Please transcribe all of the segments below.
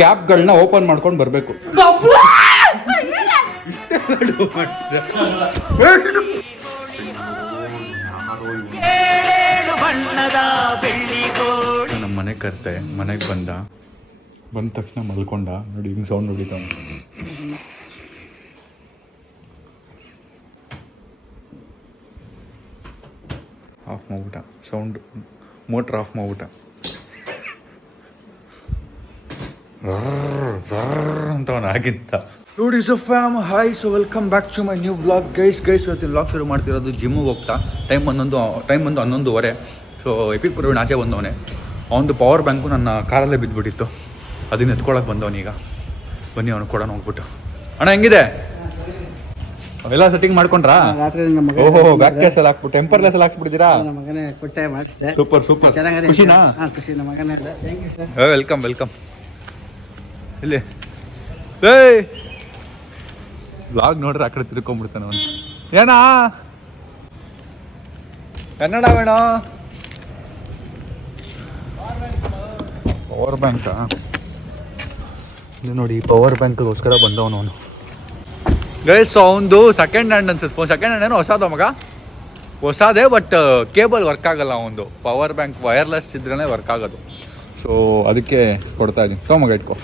ಕ್ಯಾಪ್ಗಳನ್ನ open ಮಾಡ್ಕೊಂಡು ಬರಬೇಕು. ನಮ್ಮ ಮನೆಗೆ ಕರ್ತೆ, ಮನೆಗೆ ಬಂದ ತಕ್ಷಣ ಮಲ್ಕೊಂಡ. ನೋಡಿ ಹಿಂಗೆ ಸೌಂಡ್ ಹೊಡಿತಾವ. ಆಫ್ ಮಾಡ್ಬಿಟ್ಟ ಸೌಂಡ್, ಮೋಟ್ರ್ ಆಫ್ ಮಾಡ್ಬಿಟ್ಟ ಅಂತವನ ಆಗಿತ್ತ. ನೋಡಿ so fam, hi, so welcome back to my new vlog. Guys ಇವತ್ತಿನ ವ್ಲಾಗ್ ಶುರು ಮಾಡ್ತಿರೋದು ಜಿಮ್ಮಿಗೆ ಹೋಗ್ತಾ. ಟೈಮ್ ಬಂದು 11:30. ಸೊ ಎಪಿಕ್ ಪ್ರವೀಣ್ ಆಚೆ ಬಂದವನೇ. ಅವನದು ಪವರ್ ಬ್ಯಾಂಕು ನನ್ನ ಕಾರಲ್ಲೇ ಬಿದ್ದುಬಿಟ್ಟಿತ್ತು. ಅದನ್ನ ಎತ್ಕೊಳಕ್ಕೆ ಬಂದವನೀಗ. ಬನ್ನಿ ಅವನು ಕೊಡೋಣ ಹೋಗ್ಬಿಟ್ಟು. ಅಣ್ಣ ಹೆಂಗಿದೆ? ಅವೆಲ್ಲ ಸೆಟ್ಟಿಂಗ್ ಮಾಡ್ಕೊಂಡ್ರಾ? ಓಹೋ, ಬ್ಯಾಕ್ ಕೇಸ್ ಎಲ್ಲ ಹಾಕ್ಬಿಟ್ಟು ಟೆಂಪರ್ಲೆಸ್ ಎಲ್ಲ ಹಾಕ್ಸ್ಬಿಟ್ಟಿದ್ದೀರಾ? Super super. ಖುಷಿನಾ? Welcome welcome. ಇಲ್ಲಿ ಏಯ್ ವ್ಲಾಗ್ ನೋಡ್ರೆ ಆ ಕಡೆ ತಿರ್ಕೊಂಡ್ಬಿಡ್ತಾನೆ ಅವನು. ಏನಾ ಕನ್ನಡ ಬೇಡ? ಪವರ್ ಬ್ಯಾಂಕಾ? ಇದು ನೋಡಿ, ಪವರ್ ಬ್ಯಾಂಕ್ಗೋಸ್ಕರ ಬಂದವನು ಅವನು. ಗೈಸ್ ಅವನದು ಸೆಕೆಂಡ್ ಹ್ಯಾಂಡ್ ಅನ್ಸುತ್ತೆ. ಸೆಕೆಂಡ್ ಹ್ಯಾಂಡ್ ಏನೋ ಹೊಸದು ಮಗ, ಹೊಸದೇ. ಬಟ್ ಕೇಬಲ್ ವರ್ಕ್ ಆಗಲ್ಲ ಅವನದು. ಪವರ್ ಬ್ಯಾಂಕ್ ವೈರ್ಲೆಸ್ ಇದ್ರೇ ವರ್ಕ್ ಆಗೋದು. ಸೊ ಅದಕ್ಕೆ ಕೊಡ್ತಾ ಇದ್ದೀನಿ. ಸೊ ಮಗ ಇಟ್ಕೋ,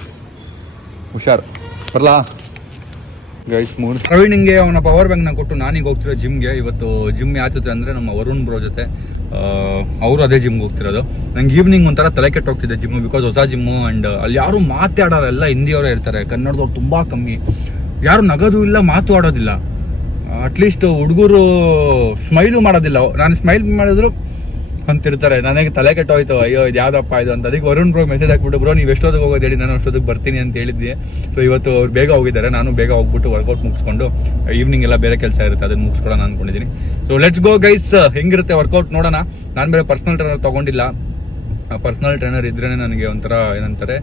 ಹುಷಾರು ಬರಲಾ. ಗೈಸ್ ಪ್ರವೀಣ್ ಹಿಂಗೆ ಅವನ ಪವರ್ ಬ್ಯಾಂಕ್ನ ಕೊಟ್ಟು ನಾನೀಗ ಹೋಗ್ತಿರೋ ಜಿಮ್ಗೆ. ಇವತ್ತು ಜಿಮ್ ಯಾಚತ್ತೆ ಅಂದರೆ ನಮ್ಮ ವರುಣ್ ಬ್ರೋ ಜೊತೆ. ಅವರು ಅದೇ ಜಿಮ್ಗೆ ಹೋಗ್ತಿರೋದು. ನಂಗೆ ಈವ್ನಿಂಗ್ ಒಂಥರ ತಲೆ ಕೆಟ್ಟು ಹೋಗ್ತಿದ್ದೆ ಜಿಮ್ಮು, ಬಿಕಾಸ್ ಹೊಸ ಜಿಮ್ಮು. ಆ್ಯಂಡ್ ಅಲ್ಲಿ ಯಾರು ಮಾತಾಡೋರು, ಎಲ್ಲ ಹಿಂದಿಯವರೇ ಇರ್ತಾರೆ. ಕನ್ನಡದವ್ರು ತುಂಬ ಕಮ್ಮಿ. ಯಾರು ನಗೋದು ಇಲ್ಲ, ಮಾತು ಆಡೋದಿಲ್ಲ. ಅಟ್ಲೀಸ್ಟ್ ಹುಡುಗರು ಸ್ಮೈಲು ಮಾಡೋದಿಲ್ಲ. ನಾನು ಸ್ಮೈಲ್ ಮಾಡಿದ್ರು ಅಂತಿರ್ತಾರೆ. ನನಗೆ ತಲೆ ಕೆಟ್ಟೋಯ್ತು, ಅಯ್ಯೋ ಇದು ಯಾವುದಪ್ಪ ಇದು ಅಂತ. ಅದಕ್ಕೆ ವರುಣ್ ಬ್ರೋ ಮೆಸೇಜ್ ಹಾಕ್ಬಿಟ್ಟು, ಬ್ರೋ ನೀವು ಎಷ್ಟೊತ್ತಿಗೆ ಹೋಗೋದು ಹೇಳಿ, ನಾನು ಅಷ್ಟೊತ್ತಿಗೆ ಬರ್ತೀನಿ ಅಂತ ಹೇಳಿದ್ದೆ. ಸೊ ಇವತ್ತು ಅವ್ರು ಬೇಗ ಹೋಗಿದ್ದಾರೆ. ನಾನು ಬೇಗ ಹೋಗ್ಬಿಟ್ಟು ವರ್ಕೌಟ್ ಮುಗಿಸ್ಕೊಂಡು, ಈವ್ನಿಂಗ್ ಎಲ್ಲ ಬೇರೆ ಕೆಲಸ ಇರುತ್ತೆ, ಅದನ್ನು ಮುಗಿಸ್ಕೊಳ್ಳೋಣ ಅಂದ್ಕೊಂಡಿದ್ದೀನಿ. So let's go guys. ಹೆಂಗಿರುತ್ತೆ ವರ್ಕೌಟ್ ನೋಡೋಣ. ನಾನು ಬೇರೆ ಪರ್ಸನಲ್ ಟ್ರೈನರ್ ತೊಗೊಂಡಿಲ್ಲ. ಪರ್ಸನಲ್ ಟ್ರೈನರ್ ಇದ್ರೇ ನನಗೆ ಒಂಥರ ಏನಂತಾರೆ,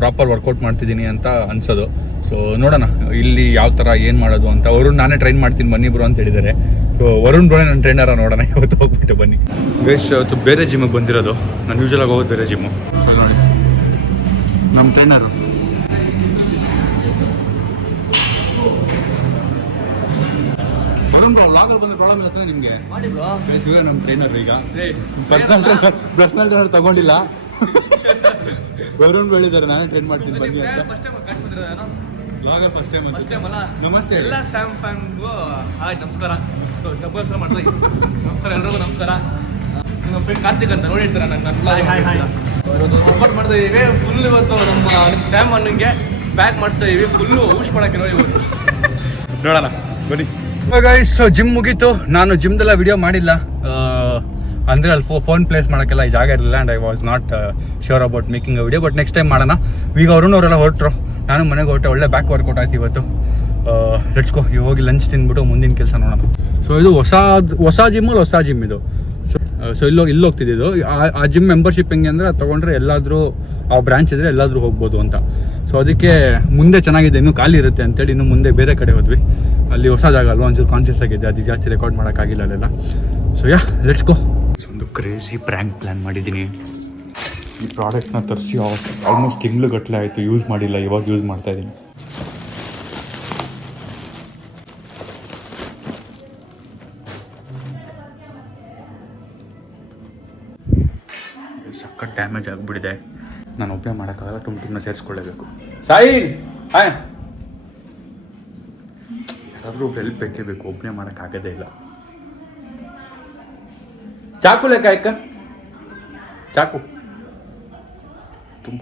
ಪ್ರಾಪರ್ ವರ್ಕೌಟ್ ಮಾಡ್ತಿದ್ದೀನಿ ಅಂತ ಅನ್ಸೋದು. ಸೊ ನೋಡೋಣ ಇಲ್ಲಿ ಯಾವ ಥರ ಏನು ಮಾಡೋದು ಅಂತ. ವರುಣ್ ನಾನೇ ಟ್ರೈನ್ ಮಾಡ್ತೀನಿ ಬನ್ನಿ ಬ್ರೋ ಅಂತ ಹೇಳಿದ್ದಾರೆ. ಸೊ ವರುಣ್ ಬ್ರೋನೇ ನನ್ನ ಟ್ರೈನರ. ನೋಡೋಣ ಇವತ್ತು ಹೋಗ್ಬಿಟ್ಟು ಬನ್ನಿ. ಗೈಸ್ ಇವತ್ತು ಬೇರೆ ಜಿಮ್ಮಿಗೆ ಬಂದಿರೋದು. ನಾನು ಯೂಶಲಾಗಿ ಹೋಗೋದು ಬೇರೆ ಜಿಮ್ಮು. ನೋಡಿ ನಮ್ಮ ಟ್ರೈನರು. ವರುಣ್ ಬ್ರೋ ವ್ಲಾಗಲ್ಲಿ ಬಂದ ಪ್ರಾಬ್ಲಮ್ ಇರುತ್ತೆ ನಿಮಗೆ. ಮಾಡಿ ಬ್ರೋ. ಬೇಸಿಗೆ ನಮ್ಮ ಟ್ರೈನರ್ ಈಗ ಪರ್ಸನಲ್ ಟ್ರೈನರ್ ತಗೊಂಡಿಲ್ಲ. ವರುಣ್ ಹೇಳಿದ್ದಾರೆ ನಾನೇ ಟ್ರೈನ್ ಮಾಡ್ತೀನಿ ಬನ್ನಿ ಅಂತ. ವ್ಲಾಗಲ್ಲಿ ಫಸ್ಟ್ ಟೈಮ್ ಅಲ್ಲ. ನಮಸ್ತೆ ಎಲ್ಲ ಫ್ಯಾನ್ಗೂ ಹಾಯ್, ನಮಸ್ಕಾರ. ನಮಸ್ಕಾರ ಎಲ್ರಿಗೂ ನಮಸ್ಕಾರ. ನಮ್ಮ ಫ್ರೆಂಡ್ ಕಾರ್ತಿಕ್ ಅಂತ ನೋಡಿರ್ತೀರ. ಇವತ್ತು ಸಪೋರ್ಟ್ ಮಾಡ್ತಾ ಇದೀವಿ ಫುಲ್. ಇವತ್ತು ನಮ್ಮ ಫ್ಯಾಮ್ ಅನ್ನಂಗೆ ಪ್ಯಾಕ್ ಮಾಡ್ತಾ ಇದೀವಿ ಫುಲ್ಲು ಊಶ್ ಮಾಡೋಕ್ಕೆ. ನೋಡಿ ಇವತ್ತು ನೋಡೋಣ ಬನ್ನಿ. ಗೈಸ್ ಜಿಮ್ ಮುಗೀತು. ನಾನು ಜಿಮ್ದೆಲ್ಲ ವಿಡಿಯೋ ಮಾಡಿಲ್ಲ, ಅಂದರೆ ಅಲ್ಲಿ ಫೋನ್ ಪ್ಲೇಸ್ ಮಾಡೋಕ್ಕೆಲ್ಲ ಈ ಜಾಗ ಇರಲಿಲ್ಲ. And I was not sure about making a video. But next time ಮಾಡೋಣ. ಈಗ ಅವರೆಲ್ಲ ಹೊರಟರು, ನಾನು ಮನೆಗೆ ಹೊರಟೆ. ಒಳ್ಳೆ ಬ್ಯಾಕ್ ವರ್ಕೌಟ್ ಆಯ್ತು ಇವತ್ತು. Let's go. ಈಗ ಹೋಗಿ ಲಂಚ್ ತಿಂದ್ಬಿಟ್ಟು ಮುಂದಿನ ಕೆಲಸ ನೋಡೋಣ. ಸೊ ಇದು ಹೊಸ ಜಿಮ್ಮಲ್ಲಿ ಹೊಸ ಜಿಮ್ ಇದು. ಸೊ ಇಲ್ಲಿ ಹೋಗ್ತಿದ್ದು. ಆ ಜಿಮ್ ಮೆಂಬರ್ಶಿಪ್ ಹೆಂಗೆ ಅಂದರೆ ಅದು ತೊಗೊಂಡ್ರೆ ಎಲ್ಲಾದರೂ ಆ ಬ್ರಾಂಚ್ ಇದ್ದರೆ ಎಲ್ಲಾದರೂ ಹೋಗ್ಬೋದು ಅಂತ. ಸೊ ಅದಕ್ಕೆ ಮುಂದೆ ಚೆನ್ನಾಗಿದೆ, ಇನ್ನೂ ಖಾಲಿ ಇರುತ್ತೆ ಅಂತೇಳಿ ಇನ್ನು ಮುಂದೆ ಬೇರೆ ಕಡೆ ಹೋದ್ವಿ. ಅಲ್ಲಿ ಹೊಸ ಜಾಗ ಅಲ್ವಾ, ಒಂಚೂರು ಕಾನ್ಷಿಯಸ್ ಆಗಿದೆ. ಅದು ಜಾಸ್ತಿ ರೆಕಾರ್ಡ್ ಮಾಡೋಕ್ಕಾಗಿಲ್ಲ ಅಲ್ಲೆಲ್ಲ. So let's go. ಒಂದು ಕ್ರೇಜಿ ಪ್ರ್ಯಾಂಕ್ ಪ್ಲ್ಯಾನ್ ಮಾಡಿದ್ದೀನಿ. ಈ ಪ್ರಾಡಕ್ಟ್ನ ತರಿಸಿ ಆಲ್ಮೋಸ್ಟ್ ತಿಂಗ್ಳುಗಟ್ಟಲೆ ಆಯಿತು, ಯೂಸ್ ಮಾಡಿಲ್ಲ. ಇವಾಗ ಯೂಸ್ ಮಾಡ್ತಾಯಿದ್ದೀನಿ. ಸಖತ್ ಡ್ಯಾಮೇಜ್ ಆಗಿಬಿಟ್ಟಿದೆ. ನಾನು ಒಬ್ಬನೇ ಮಾಡೋಕ್ಕಾಗಲ್ಲ, ತುಂಬ ಸೇರಿಸ್ಕೊಳ್ಳೇಬೇಕು. ಸಾಯಿ ಹಾಯ್, ಯಾರಾದರೂ ಒಬ್ರು ಹೆಲ್ಪ್ ಬೇಕೇ ಬೇಕು. ಒಬ್ಬನೇ ಮಾಡೋಕ್ಕಾಗೋದೇ ಇಲ್ಲ. ಚಾಕು ಲೆಕ್ಕ ಚಾಕು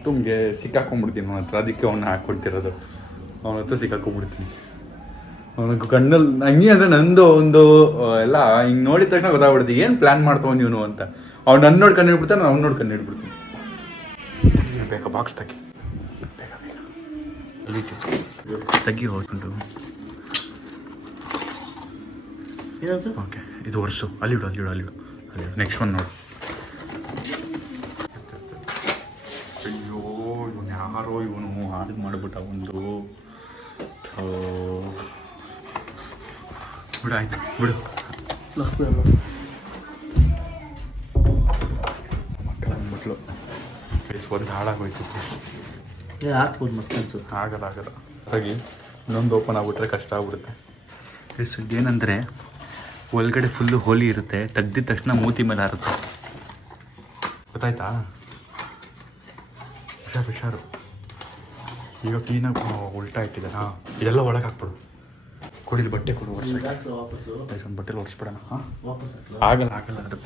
ತುಂಬ್ಗೆ ಸಿಕ್ಕಾಕೊಂಡ್ಬಿಡ್ತೀನಿ ಅವನ ಹತ್ರ. ಅದಕ್ಕೆ ಅವನ್ನ ಹಾಕ್ಕೊಡ್ತಿರೋದು. ಅವನ ಹತ್ರ ಸಿಕ್ಕಾಕೊಂಡ್ಬಿಡ್ತೀನಿ. ಅವನಿಗೆ ಕಣ್ಣಲ್ಲಿ ಹಂಗೆ ಅಂದರೆ ನಂದು ಒಂದು ಎಲ್ಲ ಹಿಂಗೆ ನೋಡಿದ ತಕ್ಷಣ ಗೊತ್ತಾಗ್ಬಿಡ್ತೀನಿ ಏನು ಪ್ಲ್ಯಾನ್ ಮಾಡ್ತಾವ ನೀನು ಅಂತ. ಅವ್ನು ನನ್ನ ನೋಡಿ ಕಣ್ಣು ಹಿಡ್ಬಿಡ್ತಾನೆ, ನಾನು ಅವ್ನು ನೋಡಿ ಕಣ್ಣು ಹಿಡ್ಬಿಡ್ತೀನಿ. ಬೇಕಾ ಬಾಕ್ಸ್ ತೆಗಿ, ಬೇಗ ತೆಗಿ ಹೊರಟು. ಓಕೆ, ಇದು ವರ್ಷು. ಅಲ್ಲಿಡು. ನೆಕ್ಸ್ಟ್ ಒನ್ ನೋಡು. ಅಯ್ಯೋ ಇವನು ಯಾರೋ ಇವನು ಹಾಳು ಮಾಡಿಬಿಟ್ಟ ಒಂದು. ಬಿಡು ಆಯ್ತು ಬಿಡು. ಮಕ್ಕಳ ಅಂದ್ಬಿಟ್ಲು. ಗೈಸ್ ಒಂದು ಹಾಳಾಗೋಯ್ತು ಹಾಕ್ಬೋದು ಮತ್ತೆ ಅನ್ಸುತ್ತೆ. ಆಗಲ್ಲ ಹಾಗಾಗಿ ಇನ್ನೊಂದು ಓಪನ್ ಆಗ್ಬಿಟ್ರೆ ಕಷ್ಟ ಆಗ್ಬಿಡುತ್ತೆ. ಗೈಸ್ ಏನಂದರೆ ಒಳಗಡೆ ಫುಲ್ಲು ಹೋಲಿ ಇರುತ್ತೆ, ತೆಗ್ದಿದ ತಕ್ಷಣ ಮೂತಿ ಮೇಲೆ ಹಾರುತ್ತೆ, ಗೊತ್ತಾಯ್ತಾ? ಹುಷಾರು. ಈಗ ಕ್ಲೀನಾಗಿ ಉಲ್ಟಾ ಇಟ್ಟಿದೆ. ಹಾಂ, ಇದೆಲ್ಲ ಒಳಗೆ ಹಾಕ್ಬಿಡು. ಕೊಡಿಲಿ ಬಟ್ಟೆ ಕೊಡು, ಒರೆಸೋಕ್ಕೆ ಒಂದು ಬಟ್ಟೆಲಿ ಒರೆಸ್ಬಿಡೋಣ. ಹಾಂ, ಆಗಲ್ಲ ಅದು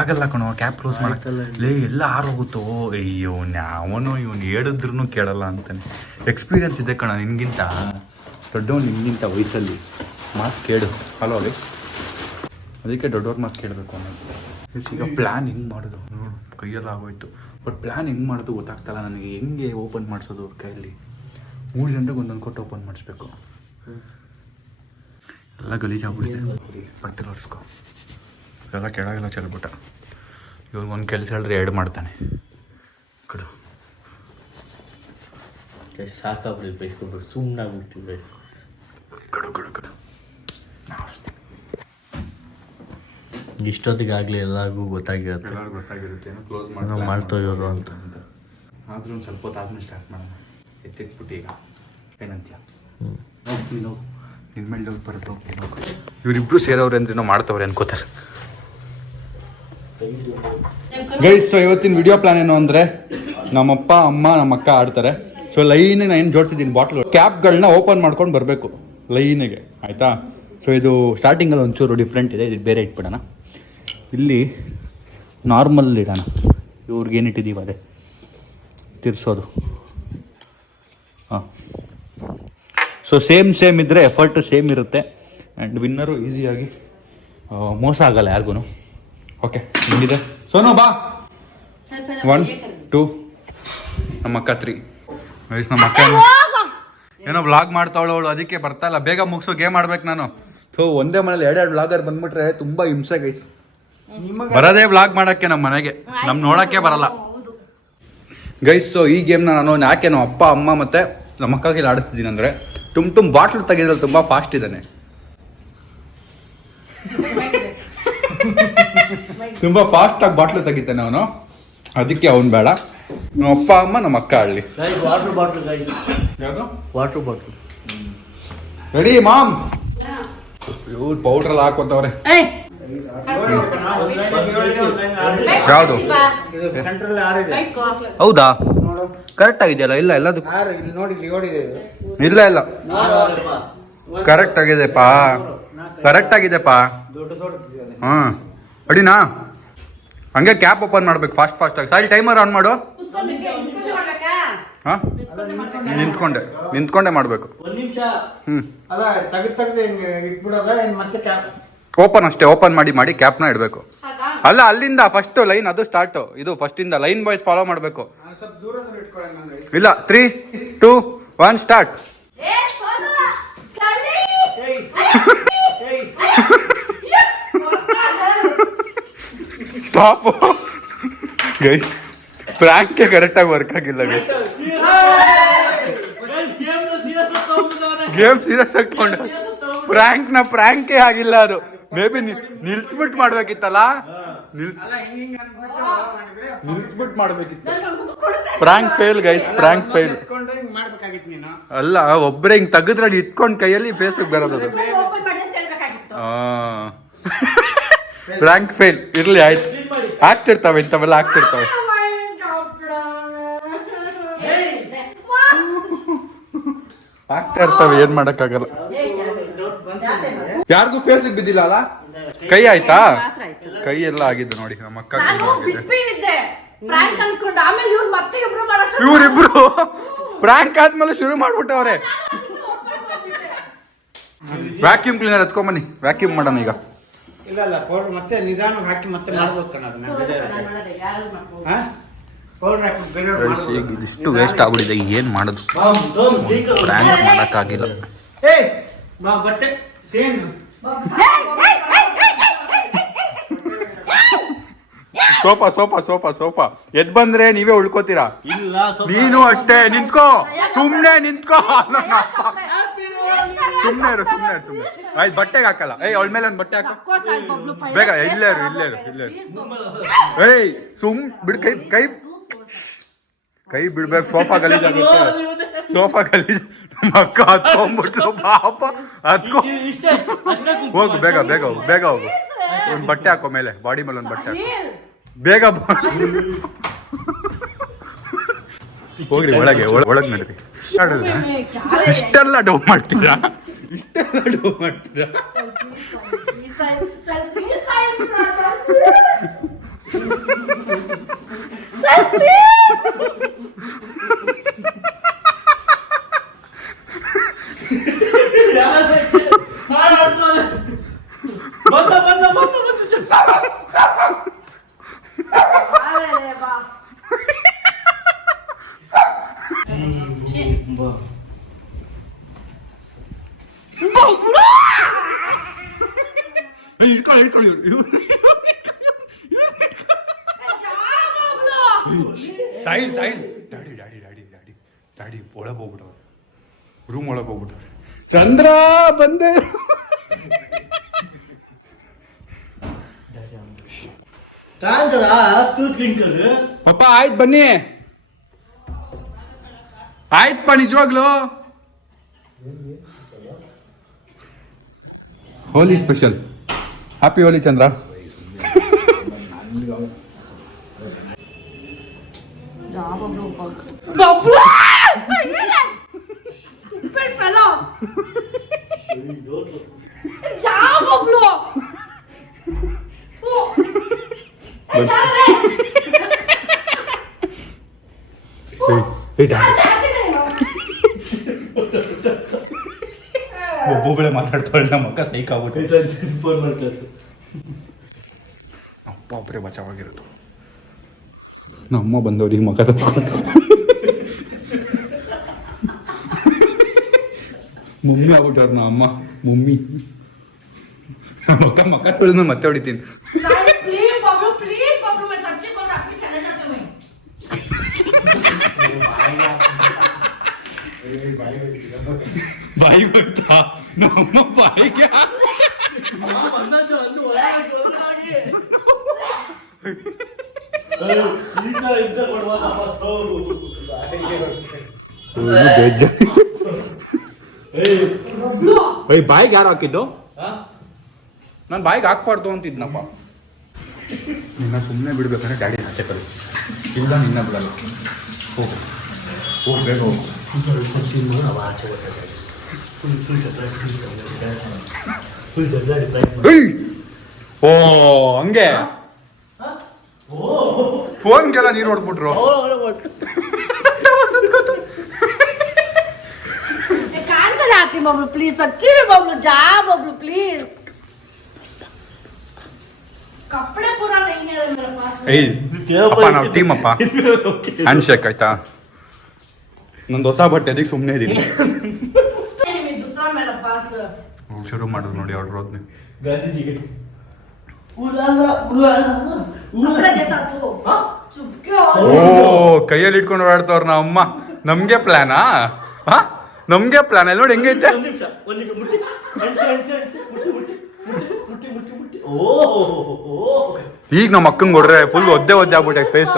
ಆಗಲ್ಲ ಕಣೋ. ಕ್ಯಾಪ್ ಕ್ಲೋಸ್ ಮಾಡಕ್ಕಲ್ಲ ಎಲ್ಲ ಆರೋಗುತ್ತೋ. ಅಯ್ಯೋ ಇವನು ಹೇಳಿದ್ರು ಕೇಳಲ್ಲ ಅಂತಾನೆ. ಎಕ್ಸ್ಪೀರಿಯನ್ಸ್ ಇದೆ ಕಣ ನಿನ್ಗಿಂತ ದೊಡ್ಡವನು, ನಿನ್ಗಿಂತ ವಯಸ್ಸಲ್ಲಿ. ಮಾತು ಕೇಳು. ಹಲೋ ಗೈಸ್, ಅದಕ್ಕೆ ದೊಡ್ಡವ್ರ ಮಾತು ಕೇಳಬೇಕು ಅನ್ನೋದು. ಈಗ ಪ್ಲ್ಯಾನ್ ಹೆಂಗೆ ಮಾಡೋದು ನೋಡು, ಕೈಯೆಲ್ಲ ಆಗೋಯ್ತು. ಬಟ್ ಪ್ಲ್ಯಾನ್ ಹೆಂಗೆ ಮಾಡೋದು ಗೊತ್ತಾಗ್ತಲ್ಲ ನನಗೆ. ಹೆಂಗೆ ಓಪನ್ ಮಾಡಿಸೋದು ಅವ್ರ ಕೈಯಲ್ಲಿ? 3 ಗಂಟೆಗೆ ಒಂದೊಂದು ಕೊಟ್ಟು ಓಪನ್ ಮಾಡಿಸ್ಬೇಕು. ಎಲ್ಲ ಗಲೀಜಾಗ್ಬಿಟ್ಟಿದೆ. ಬಟ್ಟೆ ಹೊರಿಸ್ಕೊ. ಎಲ್ಲ ಕೆಳಗೆಲ್ಲ ಚೆಲ್ಬಿಟ್ಟ. ಇವಾಗ ಒಂದು ಕೆಲಸ ಹೇಳಿದ್ರೆ 2 ಮಾಡ್ತಾನೆ. ಕಡು ಸಾಕಾಗ್ಬಿಡಿ, ಬೈಸ್ಕೊಬಿಟ್ಟು ಸುಮ್ಮನೆ ಆಗ್ಬಿಡ್ತೀವಿ ಬೈಸ್. ಕಡು ಇಷ್ಟೊತ್ತಿಗೆ ಆಗಲಿ ಎಲ್ಲರಿಗೂ ಗೊತ್ತಾಗಿರುತ್ತೆ. ಕ್ಲೋಸ್ ಮಾಡ್ತೋರು ಅಂತ. ಆದರೂ ಒಂದು ಸ್ವಲ್ಪ ಹೊತ್ತು ಆದ್ಮೇಲೆ ಸ್ಟಾರ್ಟ್ ಮಾಡೋಣ. ಎತ್ತಿಟ್ಬಿಟ್ಟು ಈಗ ಏನಂತೀಯ? ನೋವು ನಿನ್ನ ಮೇಲೆ ಡೌಟ್ ಬರುತ್ತೆ. ಹೋಗ್ತೀನಿ. ಇವರಿಬ್ರು ಸೇರವ್ರೆ ಅಂದ್ರೇನೋ ಮಾಡ್ತವ್ರೆ ಅನ್ಕೋತಾರೆ. ಗೈಸ್, ಸೊ ಇವತ್ತಿನ ವಿಡಿಯೋ ಪ್ಲಾನ್ ಏನು ಅಂದರೆ, ನಮ್ಮಪ್ಪ ಅಮ್ಮ ನಮ್ಮ ಅಕ್ಕ ಆಡ್ತಾರೆ. ಸೊ ಲೈನಿಗೆ ನಾನು ಏನು ಜೋಡಿಸಿದ್ದೀನಿ ಬಾಟ್ಲು ಕ್ಯಾಪ್ಗಳನ್ನ ಓಪನ್ ಮಾಡ್ಕೊಂಡು ಬರಬೇಕು ಲೈನಿಗೆ, ಆಯಿತಾ? ಸೊ ಇದು ಸ್ಟಾರ್ಟಿಂಗಲ್ಲಿ ಒಂಚೂರು ಡಿಫ್ರೆಂಟ್ ಇದೆ, ಇದು ಬೇರೆ ಇಟ್ಬಿಡೋಣ. ಇಲ್ಲಿ ನಾರ್ಮಲ್ ಇಡೋಣ. ಇವ್ರಿಗೇನಿಟ್ಟಿದ್ದೀವಿ ಅದೇ ತಿರ್ಸೋದು. ಹಾಂ, ಸೊ ಸೇಮ್ ಇದ್ದರೆ ಎಫರ್ಟು ಸೇಮ್ ಇರುತ್ತೆ ಆ್ಯಂಡ್ ವಿನ್ನರು ಈಸಿಯಾಗಿ ಮೋಸ ಆಗಲ್ಲ ಯಾರಿಗೂ. ಓಕೆ, ಹಿಂಗಿದೆ. ಸೋನು ಬಾ. 1 2 ನಮ್ಮ ಅಕ್ಕ 3. ನಮ್ಮ ಅಕ್ಕ ಏನೋ ವ್ಲಾಗ್ ಮಾಡ್ತಾವಳು, ಅದಕ್ಕೆ ಬರ್ತಾ ಇಲ್ಲ. ಬೇಗ ಮುಗಿಸೋ, ಗೇಮ್ ಆಡ್ಬೇಕು ನಾನು. ಸೊ ಒಂದೇ ಮನೇಲಿ 2 ವ್ಲಾಗರ್ ಬಂದ್ಬಿಟ್ರೆ ತುಂಬ ಹಿಂಸೆ ಗೈಸ್. ಬರೋದೇ ವ್ಲಾಗ್ ಮಾಡೋಕ್ಕೆ ನಮ್ಮ ಮನೆಗೆ, ನಮ್ಮ ನೋಡೋಕ್ಕೆ ಬರಲ್ಲ ಗೈಸ್. ಸೊ ಈ ಗೇಮ್ನ ನಾನು ಯಾಕೆ ನಮ್ಮ ಅಪ್ಪ ಅಮ್ಮ ಮತ್ತು ನಮ್ಮ ಅಕ್ಕಗೆ ಆಡಿಸ್ತಿದ್ದೀನಿ ಅಂದರೆ, ತುಂಬ ಬಾಟ್ಲು ತೆಗೆದ್ರಲ್ಲಿ ತುಂಬ ಫಾಸ್ಟ್ ಇದ್ದಾನೆ. ತುಂಬ ಫಾಸ್ಟಾಗಿ ಬಾಟ್ಲು ತೆಗಿತಾನೆ ಅವನು, ಅದಕ್ಕೆ ಅವನು ಬೇಡ. ನಮ್ಮ ಅಪ್ಪ ಅಮ್ಮ ನಮ್ಮ ಅಕ್ಕ ಆಡಲಿ. Water bottle ready mom? ಇವ್ರು ಪೌಡ್ರ್ ಎಲ್ಲ ಹಾಕೋತವ್ರೆ. ಯಾವುದು? ಹೌದಾ? ಕರೆಕ್ಟ್ ಆಗಿದೆಯಲ್ಲ? ಇಲ್ಲ ಎಲ್ಲದಕ್ಕೂ ಇಲ್ಲ ಕರೆಕ್ಟ್ ಆಗಿದೆಪಾ, ಕರೆಕ್ಟ್ ಆಗಿದೆಪಾ. ಹಾಂ, ಅಡಿನಾ? ಹಂಗೆ ಕ್ಯಾಪ್ ಓಪನ್ ಮಾಡ್ಬೇಕು ಫಾಸ್ಟಾಗಿ. ಸಾರಿ ಟೈಮರ್ ಆನ್ ಮಾಡು. ಹಾಂ, ನಿಂತ್ಕೊಂಡೆ ಮಾಡಬೇಕು. ಓಪನ್ ಅಷ್ಟೇ, ಓಪನ್ ಮಾಡಿ ಕ್ಯಾಪ್ನ ಇಡಬೇಕು. ಅಲ್ಲ, ಅಲ್ಲಿಂದ ಫಸ್ಟ್ ಲೈನ್ ಅದು ಸ್ಟಾರ್ಟು. ಇದು ಫಸ್ಟಿಂದ ಲೈನ್ ಬಾಯ್ಸ್ ಫಾಲೋ ಮಾಡಬೇಕು. ಇಲ್ಲ, 3 2 1 ಸ್ಟಾರ್ಟ್. Stop guys. ಫ್ರಾಂಕೆ ಕರೆಕ್ಟಾಗಿ ವರ್ಕ್ ಆಗಿಲ್ಲ ಗೈಸ್. ಗೇಮ್ ಸೀರಿಯಸ್ ಆಗಿ ತಗೊಂಡು ಫ್ರಾಂಕೇ ಆಗಿಲ್ಲ. ಅದು ಮೇ ಬಿ ನಿಲ್ಸ್ಬಿಟ್ಟು ಮಾಡ್ಬೇಕಿತ್ತಲ್ಲ, ನಿಲ್ಸ್ಬಿಟ್ಟು ಮಾಡ್ಬೇಕಿತ್ತು. Frank fail guys, Frank fail. ಅಲ್ಲ, ಒಬ್ಬರೇ ಹಿಂಗ್ ತೆಗೆದ್ರೆ ಇಟ್ಕೊಂಡು ಕೈಯಲ್ಲಿ ಫೇಸ್ಗೆ ಬರೋದು. Frank fail. ಇರ್ಲಿ, ಆಯ್ತು. ಆಗ್ತಿರ್ತಾವೆ ಇಂಥವೆಲ್ಲ, ಆಗ್ತಿರ್ತಾವೆ. ಆಗ್ತಾ ಇರ್ತವೆ, ಏನ್ ಮಾಡಕ್ಕಾಗಲ್ಲ. ಯಾರಿಗೂ ಫೇಸ್ಗೆ ಬಿದ್ದಿಲ್ಲ ಅಲ್ಲ? ಕೈ ಆಯ್ತಾ? ಕೈ ಎಲ್ಲ ಆಗಿದ್ದು ನೋಡಿ ನಮ್ಮ ಅಕ್ಕ. ಇವ್ರಿಬ್ರು ಪ್ರಾಂಕ್ ಆದ್ಮೇಲೆ ಶುರು ಮಾಡ್ಬಿಟ್ಟವ್ರೆ. ವ್ಯಾಕ್ಯೂಮ್ ಕ್ಲೀನರ್ ಎತ್ಕೊಂಬನ್ನಿ, ವ್ಯಾಕ್ಯೂಮ್ ಮಾಡೋಣ ಈಗ. ಇಲ್ಲ ಪೌಡರ್ ಮತ್ತೆ ನಿಧಾನವಾಗಿ ಹಾಕಿ ಮತ್ತೆ ಮಾಡ್ಬೇಕು ಕಣ. ಇದಿಷ್ಟು ವೇಸ್ಟ್ ಆಗ್ಬಿಟ್ಟಿದೆ, ಏನ್ ಮಾಡೋದು? ಪ್ರಾಂಕ್ ಮಾಡಕ್ಕಾಗಿಲ್ಲ. ಬಟ್ಟೆ ಸೇಮ್ ಸೋಫಾ ಎದ್ ಬಂದ್ರೆ ನೀವೇ ಉಳ್ಕೋತೀರಾ. ನೀನು ಅಷ್ಟೇ, ನಿಂತ್ಕೋ, ಸುಮ್ನೆ ನಿಂತ್ಕೋ. ಸುಮ್ಮನೆ ಇರು ಆಯ್ತು ಬಟ್ಟೆಗೆ ಹಾಕಲ್ಲ ಏಯ್ ಅವಳ ಮೇಲೆ ಒಂದು ಬಟ್ಟೆ ಹಾಕು ಬೇಗ ಇಲ್ಲೇ ಇರು ಏಯ್ ಬಿಡ್ ಕೈ ಕೈ ಬಿಡ್ಬೇಕು ಸೋಫಾ ಗಲೀಜಾಗುತ್ತೆ ನಮ್ಮ ಅಕ್ಕ ಹತ್ಕೊಂಡ್ಬಿಟ್ಲು ಪಾಪ ಹೋಗು ಬೇಗ ಹೋಗು ಒಂದು ಬಟ್ಟೆ ಹಾಕೋ ಮೇಲೆ ಬಾಡಿ ಮೇಲೆ ಒಂದು ಬಟ್ಟೆ ಹಾಕೋ ಬೇಗ ಹೋಗ್ರಿ ಒಳಗೆ ನಡ್ರಿ ಇಷ್ಟೆಲ್ಲ ಡೌ ಮಾಡ್ತೀರಾ ಸಾಯಿಲ್ ಡ್ಯಾಡಿ ಒಳಗೆ ಹೋಗ್ಬಿಟ್ಟವ್ರು ರೂಮ್ ಒಳಗೆ ಹೋಗ್ಬಿಟ್ಟವ್ರೆ ಚಂದ್ರ ಬಂದೆ ಪಾಪ ಆಯ್ತು ಬನ್ನಿ ಆಯ್ತಪ್ಪ ನಿಜವಾಗ್ಲು ಹೋಲಿ ಸ್ಪೆಷಲ್ ಹ್ಯಾಪಿ ಹೋಲಿ ಚಂದ್ರ ಒಬ್ಬೊಬ್ಬಳೆ ಮಾತಾಡ್ತಾಳೆ ನಮ್ಮ ಅಕ್ಕ ಸೈಕ್ ಆಗ್ಬಿಟ್ಟು ಫೋನ್ ಮಾಡಿ ಕಳ್ಸು ಅಪ್ಪ ಒಬ್ಬರೇ ಬಚಾವಾಗಿರೋದು ನಮ್ಮ ಬಂದವ್ರಿಗೆ ಮಕ್ಕ ತಪ್ಪಿಕೊಂಡು ಮುಮ್ಮಿ ಆಗ್ಬಿಟ್ಟಾರ ನಾ ಅಮ್ಮ ಮುಮ್ಮಿ ಮಕ್ಕ ತೊಳೆದು ಮತ್ತೆ ಹೊಡಿತೀನಿ ಬಾಯಿ ಬರ್ತಾ ನಮ್ಮ ಬಾಯಿಗೆ ಬಾಯಿಗೆ ಯಾರು ಹಾಕಿದ್ದು ನಾನು ಬಾಯಿಗೆ ಹಾಕ್ಬಾರ್ದು ಅಂತಿದ್ನಪ್ಪ ನಿನ್ನ ಸುಮ್ಮನೆ ಬಿಡ್ಬೇಕಂದ್ರೆ ಡ್ಯಾಡಿ ಆಚೆ ಕಳಿ ಇಲ್ಲ ನಿನ್ನ ಬಿಡಲ್ಲ ಹೋಗ್ಬೇಕು ಹೋಗು ಓ ಹಂಗೆ ಫೋನ್ಗೆಲ್ಲ ನೀರು ಹೊಡ್ಬಿಟ್ರು बबलू प्लीज सच्ची में बबलू जा बबलू प्लीज कपड़े पूरा नहीं है मेरे पास ಅಪ್ಪ ನಾವು ಟೀಮ್ ಅಪ್ಪ ಹ್ಯಾಂಡ್ ಶೇಕ್ ಆಯ್ತಾ ನಂದು ಹೊಸ ಬಟ್ಟೆ ಅದಕ್ಕೆ ಸುಮ್ಮನೆ ಇದೀನಿ दूसरा मेरे पास ಶುರು ಮಾಡೋದು ನೋಡಿ ಆರ್ಡರ್ ಹೋದ್ನೆ ಗಾಂಧೀಜಿಗೆ कपड़े देता तू चुप क्यों ಓ ಕೈಯಲ್ಲಿ ಇಟ್ಕೊಂಡು ಓಡಾಡ್ತವ್ರ ನಮ್ಮ ಅಮ್ಮ ನಮ್ಗೆ ಪ್ಲಾನಾ ಹಾ ನಮ್ಗೆ ಪ್ಲಾನ್ ಅಲ್ಲಿ ನೋಡಿ ಹೆಂಗೈತೆ ಈಗ ನಮ್ಮ ಅಕ್ಕಂಗೆ ಹೊಡ್ರೆ ಫುಲ್ ಒದ್ದೆ ಆಗ್ಬಿಟ್ಟೆ ಫೇಸ್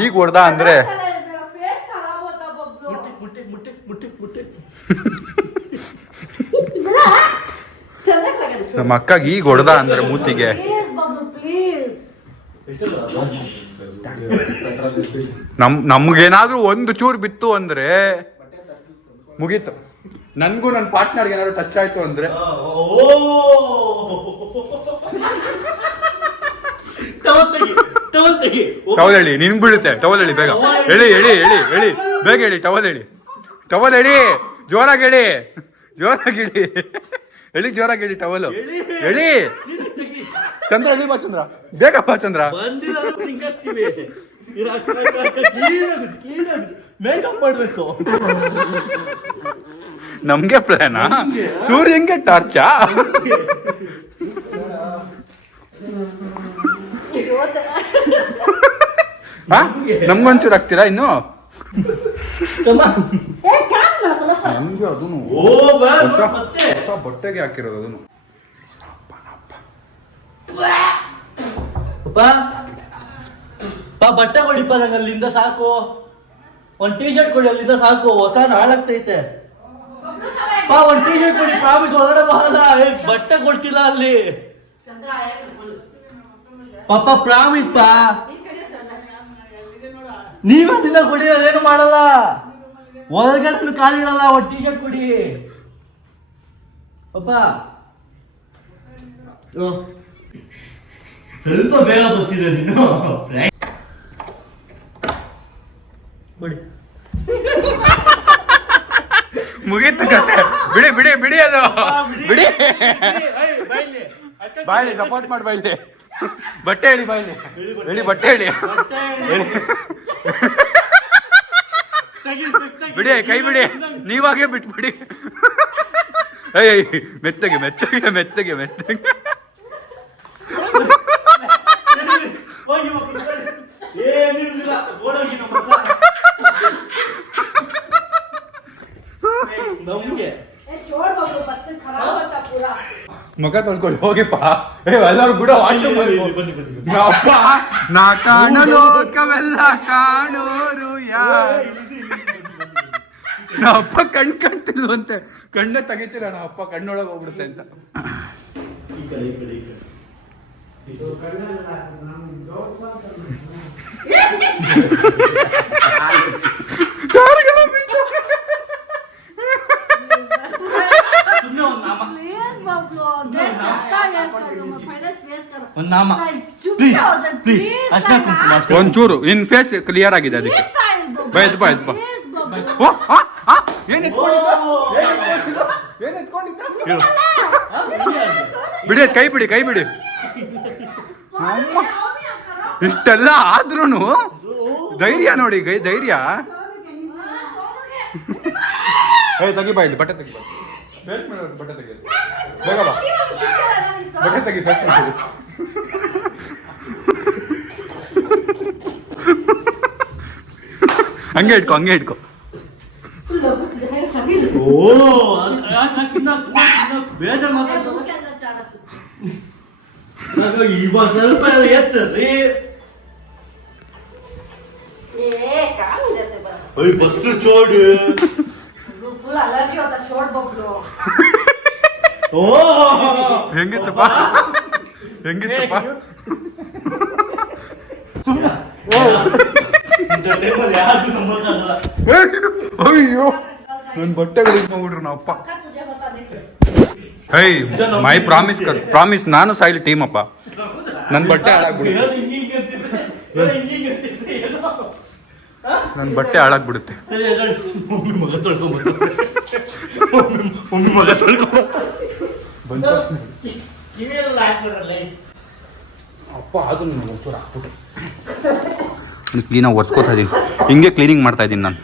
ಈಗ ಹೊಡ್ದ ಅಂದ್ರೆ ನಮ್ಮ ಅಕ್ಕಗೆ ಈಗ ಹೊಡ್ದ ಅಂದ್ರೆ ಮೂತಿಗೆ ನಮ್ಗೇನಾದ್ರೂ ಒಂದು ಚೂರು ಬಿತ್ತು ಅಂದ್ರೆ ಮುಗೀತು ನನ್ಗೂ ನನ್ನ ಪಾರ್ಟ್ನರ್ಗೆ ಏನಾದ್ರು ಟಚ್ ಆಯ್ತು ಅಂದ್ರೆ ಟವಲ್ ಹೇಳಿ ನಿನ್ ಬೀಳುತ್ತೆ ಟವಲ್ ಹೇಳಿ ಬೇಗ ಹೇಳಿ ಬೇಗ ಹೇಳಿ ಟವಲ್ ಹೇಳಿ ಜೋರಾಗಿ ಹೇಳಿ ಟವಲ್ ಹೇಳಿ ಚಂದ್ರ ಹೇಳಿ ಬಾ ಚಂದ್ರ ಬೇಗ ಬಾ ಚಂದ್ರ ಮೇಕಪ್ ಮಾಡ್ಬೇಕು ನಮ್ಗೆ ಪ್ಲಾನಾ ಸೂರ್ಯಂಗೆ ಟಾರ್ಚಾ ನಮ್ಗೊಂಚೂರು ಹಾಕ್ತೀರಾ ಇನ್ನು ಹಂಗೆ ಅದನ್ನು ಓ ಬಾ ಹೊಸ ಮತ್ತೆ ಹೊಸ ಬಟ್ಟೆಗೆ ಹಾಕಿರೋದು ಅದನ್ನು. ಪಾ ಬಟ್ಟೆ ಕೊಡಿಪ್ಪ ನಂಗೆ ಅಲ್ಲಿಂದ ಸಾಕು. ಒಂದ್ ಟೀ ಶರ್ಟ್ ಕೊಡಿ ಅಲ್ಲಿಂದ ಸಾಕು. ಹೊಸ ಹಾಳಾಗ್ತೈತೆ. ಪಾ ಒಂದ್ ಟೀ ಶರ್ಟ್ ಕೊಡಿ, ಪ್ರಾಮಿಸ್ ಹೊರಗಡೆ ಬರಲ್ಲ. ಬಟ್ಟೆ ಕೊಡ್ತಿಲ್ಲ ಅಲ್ಲಿ. ಪಾಪ ಪ್ರಾಮಿಸ್ ಪಾ. ನೀವೇ ದಿನ ಕೊಡಿ, ಅದೇನು ಮಾಡಲ್ಲ. ಹೊರಗಡೆ ಕಾಲಿಡಲ್ಲ. ಒಂದ್ ಟೀ ಶರ್ಟ್ ಕೊಡಿ ಪಾಪ. ಸ್ವಲ್ಪ ಬೇಗ ಬರ್ತಿದೆ ನೀನು. ಕೊಡಿ. ಮುಗೀತು ಕತೆ. ಬಿಡಿ ಬಿಡಿ ಬಿಡಿ ಅದು ಬಿಡಿ. ಬಾಯ್ಲಿ ಸಪೋರ್ಟ್ ಮಾಡಿ ಬಾಯ್ಲಿ. ಬಟ್ಟೆ ಹೇಳಿ ಬಾಯ್ಲಿ ಹೇಳಿ ಬಟ್ಟೆ ಹೇಳಿ ಬಿಡಿ, ಕೈ ಬಿಡಿ, ನೀವಾಗೆ ಬಿಟ್ಬಿಡಿ. ಅಯ್ಯ ಮೆತ್ತಗೆ ಮೆತ್ತಗೆ ಮೆತ್ತಗೆ ಮೆತ್ತಗೆ. ಮುಖ ತೊಳ್ಕೊಳ್ಳಿ ಹೋಗಿಪ್ಪ. ಎಲ್ಲರೂ ಕೂಡ ಅಪ್ಪ ನಾ ಕಾಣಲು ಲೋಕವೆಲ್ಲ ಕಾಣೋರು ಯಾರು. ನಾವಪ್ಪ ಕಣ್ ಕಾಣ್ತಿಲ್ವಂತೆ, ಕಣ್ಣೆ ತೆಗಿತಿಲ್ಲ ನಾವಪ್ಪ, ಕಣ್ಣೊಳಗೆ ಹೋಗ್ಬಿಡುತ್ತೆ ಅಂತ. ಒಂಚೂರು ಇನ್ ಫೇಸ್ ಕ್ಲಿಯರ್ ಆಗಿದೆ ಅದಕ್ಕೆ. ಬಾಯ್ತು ಬಾಯ್ತು ಬಾ. ಏನ್ ಬಿಡಿ, ಕೈ ಬಿಡಿ ಕೈ ಬಿಡಿ. ಇಷ್ಟೆಲ್ಲ ಆದ್ರೂನು ಧೈರ್ಯ ನೋಡಿ, ಧೈರ್ಯ. ತೆಗಿ ಬಾ, ಇಲ್ಲಿ ಬಟ್ಟೆ ತೆಗಿ, ಫೇಸ್ ಮೇಲೆ ಬಟ್ಟೆ ತೆಗಿ, ಬೇಗ ಬಾ, ಬಟ್ಟೆ ತೆಗಿ, ಫೇಸ್ ಮೇಲೆ. ಹಂಗೆ ಇಟ್ಕೊ, ಹಂಗೆ ಇಟ್ಕೊ. ಬೇಜಾರು ಮಾತಾಡ್ತಾರೆ. ಇವಾಗ ಸ್ವಲ್ಪ ಎತ್ತರಿ. ಬಸ್ ಚೋಡು. ಓ ಹೆಂಗಿತ್ತಪ್ಪ ಹೆಂಗಿತ್ತಪ್ಪ. ಅಯ್ಯೋ ನನ್ ಬಟ್ಟೆಗಳು ಇಟ್ಕೊಂಡ್ಬಿಟ್ರು ನಾವಪ್ಪ. ಹೈ ಮೈ ಪ್ರಾಮಿಸ್ ಕರ್, ಪ್ರಾಮಿಸ್ ನಾನು ಸಾಯಿಲ್ ಟೀಮ್ ಅಪ್ಪ. ನನ್ ಬಟ್ಟೆ ಹಾಳಾಗ್ಬಿಡುತ್ತೆ, ನನ್ ಬಟ್ಟೆ ಹಾಳಾಗ್ಬಿಡುತ್ತೆ. ಮಗ ತೊಳ್ಕೊಂಬ ಮಗ ತೊಳ್ಕೊಂಬ ಅಪ್ಪ. ಅದನ್ನು ಒಂಚೂರು ಹಾಕ್ಬಿಟ್ಟು ಕ್ಲೀನಾಗಿ ಒರ್ಸ್ಕೊತಾ ಇದೀನಿ. ಹಿಂಗೆ ಕ್ಲೀನಿಂಗ್ ಮಾಡ್ತಾ ಇದ್ದೀನಿ ನಾನು.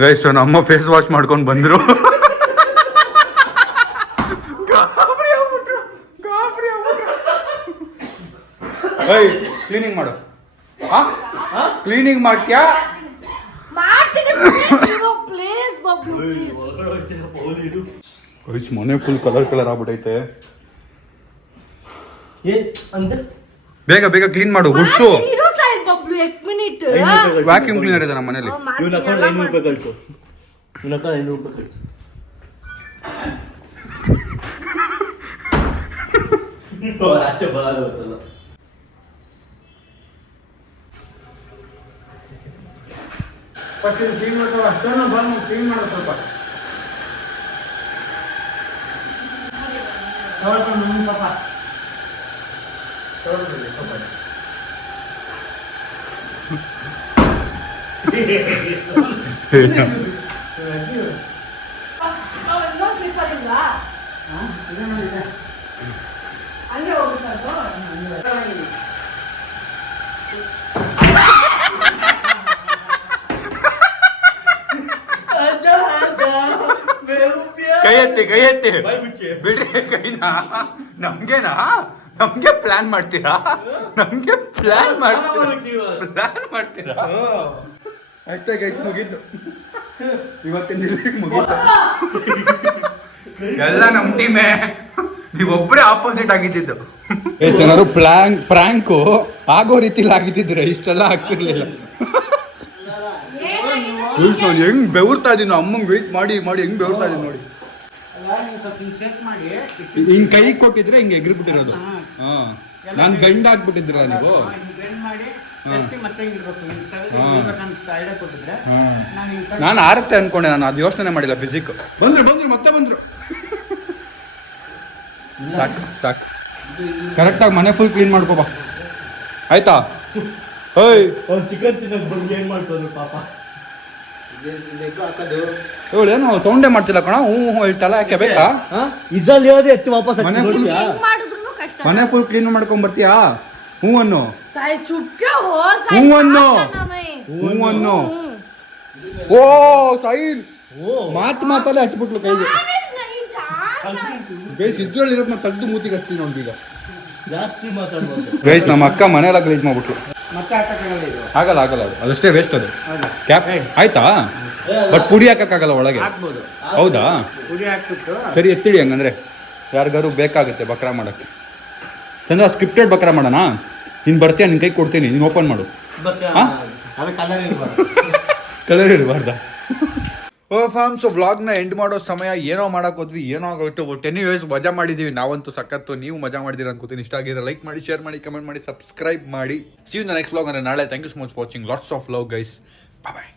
ಗೈಸ್ ನಮ್ಮ ಫೇಸ್ ವಾಶ್ ಮಾಡ್ಕೊಂಡು ಬಂದ್ರು. ಕ್ಲೀನಿಂಗ್ ಮಾಡು, ಕ್ಲೀನಿಂಗ್ ಮಾಡ್ತೀಯಾ? ಮನೆ ಫುಲ್ ಕಲರ್ ಕಲರ್ ಆಗ್ಬಿಟ್ಟೈತೆ. ಬೇಗ ಬೇಗ ಕ್ಲೀನ್ ಮಾಡು, ಗುಡ್ಸು. ವ್ಯಾಕ್ಯೂಮ್ ಕ್ಲೀನರ್ ಇದೆ ನಮ್ಮ ಮನೇಲಿ. ಇವನ ಅಕೌಂಟ್ 500 ರೂಪಾಯಿ ಕಳಿಸು. ಇವನ ಅಕೌಂಟ್ 500 ರೂಪಾಯಿ ಕಳಿಸು. ಆಚೆ ಬರಲ್ಲ ಗೊತ್ತಲ್ಲ. ಕ್ಲೀನ್ ಮಾಡ್ತಾವ ಅಷ್ಟನ್ನು ಬಂದು ಕ್ಲೀನ್ ಮಾಡೋ ಸ್ವಲ್ಪ. ಪಾಪ ಕೈ ಎತ್ತು ಎತ್ತಿ ಬಿಡ್ರಿ ಕೈನಾ. ನಮ್ಗೆ ಪ್ಲಾನ್ ಮಾಡ್ತೀರಾ? ಅಷ್ಟೇ ಗೈಸ್, ಮುಗೀತು ಇವತ್ತಿನ ಮುಗೀತು. ಎಲ್ಲ ನಮ್ ಟೀಮೇ, ನೀವೊಬ್ಬರೇ ಆಪೋಸಿಟ್ ಆಗಿದ್ದು. ಏನಾದ್ರು ಪ್ರ್ಯಾಂಕು ಆಗೋ ರೀತಿಲಿ ಆಗಿದ್ದಿದ್ರೆ ಇಷ್ಟೆಲ್ಲ ಆಗ್ತಿರ್ಲಿಲ್ಲ. ನಾನು ಹೆಂಗ್ ಬೆವರ್ತಾ ಇದೀನಿ, ಅಮ್ಮಂಗ್ ವೆಯ್ಟ್ ಮಾಡಿ ಹೆಂಗ್ ಬೆವರ್ತಾ ಇದೀನಿ ನೋಡಿ. ಹಿಂಗ್ ಕೈ ಕೊಟ್ಟಿದ್ರೆ ಹಿಂಗ್ ಎಗ್ರಿಬಿಟ್ಟಿರೋದು. ಹಾ, ನಾನ್ ಗಂಡ ಆಗ್ಬಿಟ್ಟಿದ್ರ ನೀವು. ನಾನು ಆರತ್ತೆ ಅನ್ಕೊಂಡೆ, ನಾನು ಅದು ಯೋಚನೆ ಮಾಡಿಲ್ಲ. ಫಿಸಿಕ್ ಬಂದ್ರು ಮತ್ತೆ ಬಂದ್ರು. ಸಾಕು ಕರೆಕ್ಟಾಗಿ ಮನೆ ಫುಲ್ ಕ್ಲೀನ್ ಮಾಡ್ಕೋಬಾ, ಆಯ್ತಾ? ಚಿಕನ್ ತಿನ್ನಕ್ ಬಂದು ಏನ್ ಮಾಡ್ತಾರೆ ಪಾಪ. ಏನೋ ಸೌಂಡೇ ಮಾಡ್ತಿಲ್ಲ ಕಣ. ತಲೆ ಯಾಕೆ ಬೇಕಾ? ಇದ್ರಲ್ಲಿ ಹೋದ್ರೆ ಎತ್ತಿ ವಾಪಸ್ ಮನೆ ಮಾಡಿದ್ರು ಕಷ್ಟ. ಮನೆ ಫುಲ್ ಕ್ಲೀನ್ ಮಾಡ್ಕೊಂಡ್ ಬರ್ತೀಯಾ? ಹೂವನ್ನು ಸಾಯಿ ಚುಟ್ಕೆ ಹೋ ಹೂವನ್ನು ಓ ಸೈನ್ ಮಾತಲ್ಲೇ ಹಚ್ಬಿಟ್ಲು ಕೈಗೆ. ಗೈಸ್ ಇದ್ರಲ್ಲಿ ಇರೋದನ್ನ ತೆಗ್ದು ಮೂತಿಗೆ ಹಚ್ತೀನಿ ನೋಡಿ ಈಗ. ಜಾಸ್ತಿ ಮಾತಾಡ್ಬೋದು ಗೈಸ್. ನಮ್ಮ ಅಕ್ಕ ಮನೆಯೆಲ್ಲ ಗಲೀಜ್ ಮಾಡ್ಬಿಟ್ಲು. ಮತ್ತೆ ಆಗಲ್ಲ ಅದು ಅದಷ್ಟೇ ವೇಸ್ಟ್. ಅದು ಕ್ಯಾಪ್ ಆಯ್ತಾ? ಬಟ್ ಪುಡಿ ಹಾಕಕ್ಕಾಗಲ್ಲ ಒಳಗೆ. ಹಾಕ್ಬೋದು. ಹೌದಾ? ಪುಡಿ ಹಾಕ್ಬಿಟ್ಟು ಸರಿ ಎತ್ತಿಡಿ ಹಂಗಂದ್ರೆ. ಯಾರಿಗಾರು ಬೇಕಾಗುತ್ತೆ ಬಕ್ರಾ ಮಾಡಕ್ಕೆ. ಚಂದ್ರ ಸ್ಕ್ರಿಪ್ಟೆಡ್ ಬಕ್ರಾ ಮಾಡೋಣ. ನೀನು ಬರ್ತೀಯ, ನಿನ್ನ ಕೈ ಕೊಡ್ತೀನಿ, ನೀನು ಓಪನ್ ಮಾಡು. ಅದು ಕಲರ್ ಇರಬಾರ್ದ? ಓ ಫ್ಯಾಮ್, ಸೊ ವ್ಲಾಗ್ನ ಎಂಡ್ ಮಾಡೋ ಸಮಯ. ಏನೋ ಮಾಡಕ್ ಹೋದ್ವಿ, ಏನೋ ಆಗೋಯ್ತು. ಬಟ್ ಎನಿವೇಸ್ ಮಜಾ ಮಾಡಿದೀವಿ ನಾವಂತೂ ಸಖತ್ತು. ನೀವು ಮಜಾ ಮಾಡಿದೀರ ಅನ್ಕೋತೀನಿ. ಇಷ್ಟ ಆಗಿದ್ರೆ ಲೈಕ್ ಮಾಡಿ, ಶೇರ್ ಮಾಡಿ, ಕಮೆಂಟ್ ಮಾಡಿ, ಸಬ್ಸ್ಕ್ರೈಬ್ ಮಾಡಿ. See you in the next vlog ಅಂದ್ರೆ ನಾಳೆ. Thank you so much for watching. Lots of love guys. Bye.